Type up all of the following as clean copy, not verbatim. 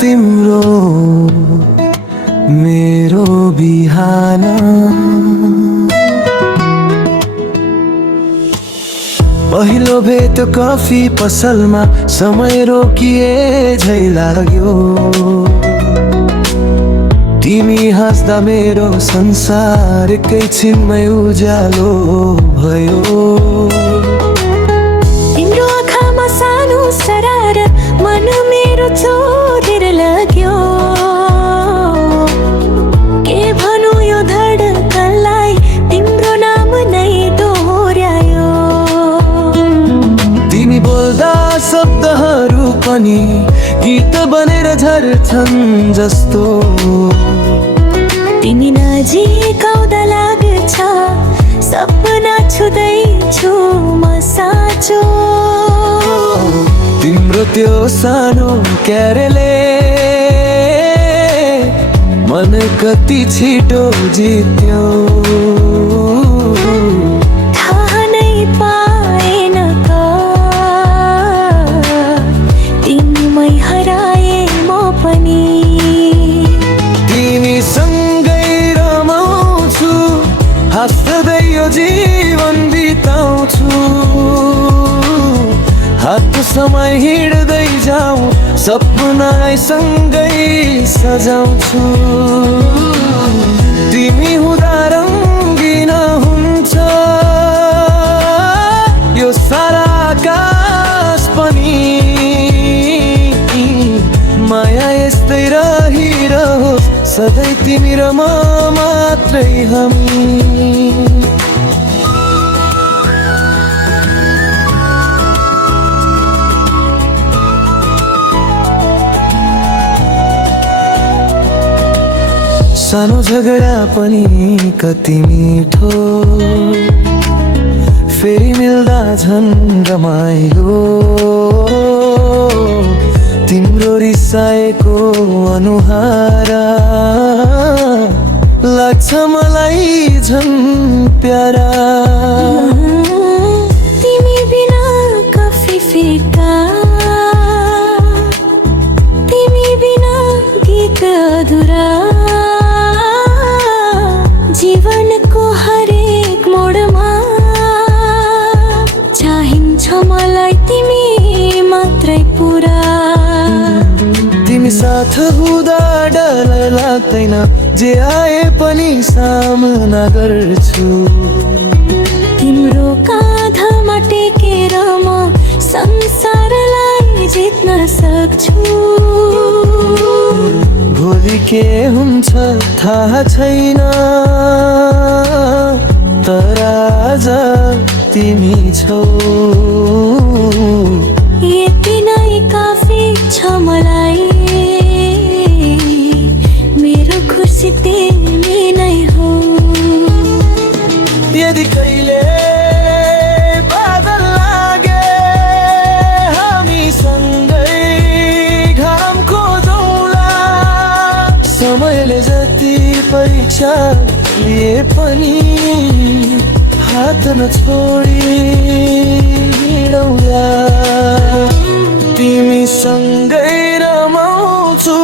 तिम्रो मेरो बिहान। पहिलो भेट कफी पसलमा समय रोकिए झै लाग्यो। तिमी हाँस्दा मेरो संसार एकैछिनमै उज्यालो भयो। तिम्रो आँखामा सानो शरारत मन मेरो चोरेर लाग्यो। के भनौँ यो धडकनलाई तिम्रो नाम नै दोहोर्यायो। तिमी बोल्दा शब्दहरू पनि गीत बनेर झर्छन् जस्तो। तिमी नजिक आउँदा लाग्छ सपना छुँदैछु म साँचो। तिम्रो त्यो सानो क्यारेले मन कति छिटो जित्यो। थाहा नै पाएन त तिमीमै हराए म पनि। तिमीसँगै रमाउँछु हाँस्दै यो जीवन बिताउँछु। हात समय हिँड्दै जाऊँ सपनालाई सँगै सजाउँछु। तिमी हुँदा रङ्गिन हुन्छ यो सारा आकाश पनि। माया यस्तै रहिरहोस् सधैँ तिमी र म मात्रै हामी। सानो झगडा पनि कति मिठो फेरि मिल्दा झन् रमाइलो। तिम्रो रिसाएको अनुहार लाग्छ मलाई झन् प्यारा। तिमी बिना कफी फिका तिमी बिना गीत अधुरा। जीवनको हरेक मोडमा चाहिन्छ मलाई तिमी मात्रै पुरा। तिमी साथ हुँदा डर लाग्दैन जे आए पनि सामना गर्छु। तिम्रो काँधमा टेकेर म संसारलाई जित्न सक्छु। भोलि के हुन्छ थाहा छैन तर आज तिमी छौ। यति नै काफी छ मलाई मेरो खुसी तिमी नै हो। यदि कहिले बादल लागे हामी सँगै घाम खोजौँला। समयले जति परीक्षा लिए पनि हात नछोडी हिँडौँला। तिमीसँगै रमाउँछु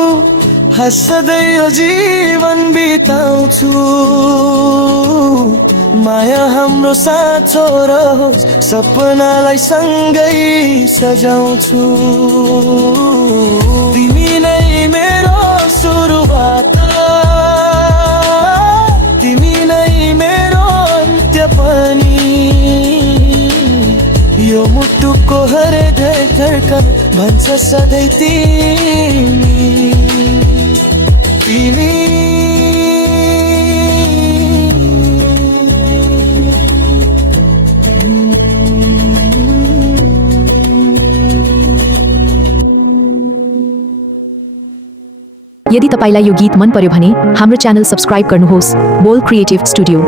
हाँस्दै यो जीवन बिताउँछु। माया हाम्रो साँचो रहोस् सपनालाई सँगै सजाउँछु। तिमी नै मेरो सुरुवात तिमी नै मेरो अन्त्य पनि। यो मुटुको हरेक धडकन भन्छ सधैँ तिमी तिमी। यदि तपाईलाई यो गीत मन पर्यो भने हाम्रो च्यानल सब्स्क्राइब गर्नुहोस्। बोल क्रिएटिभ स्टुडियो।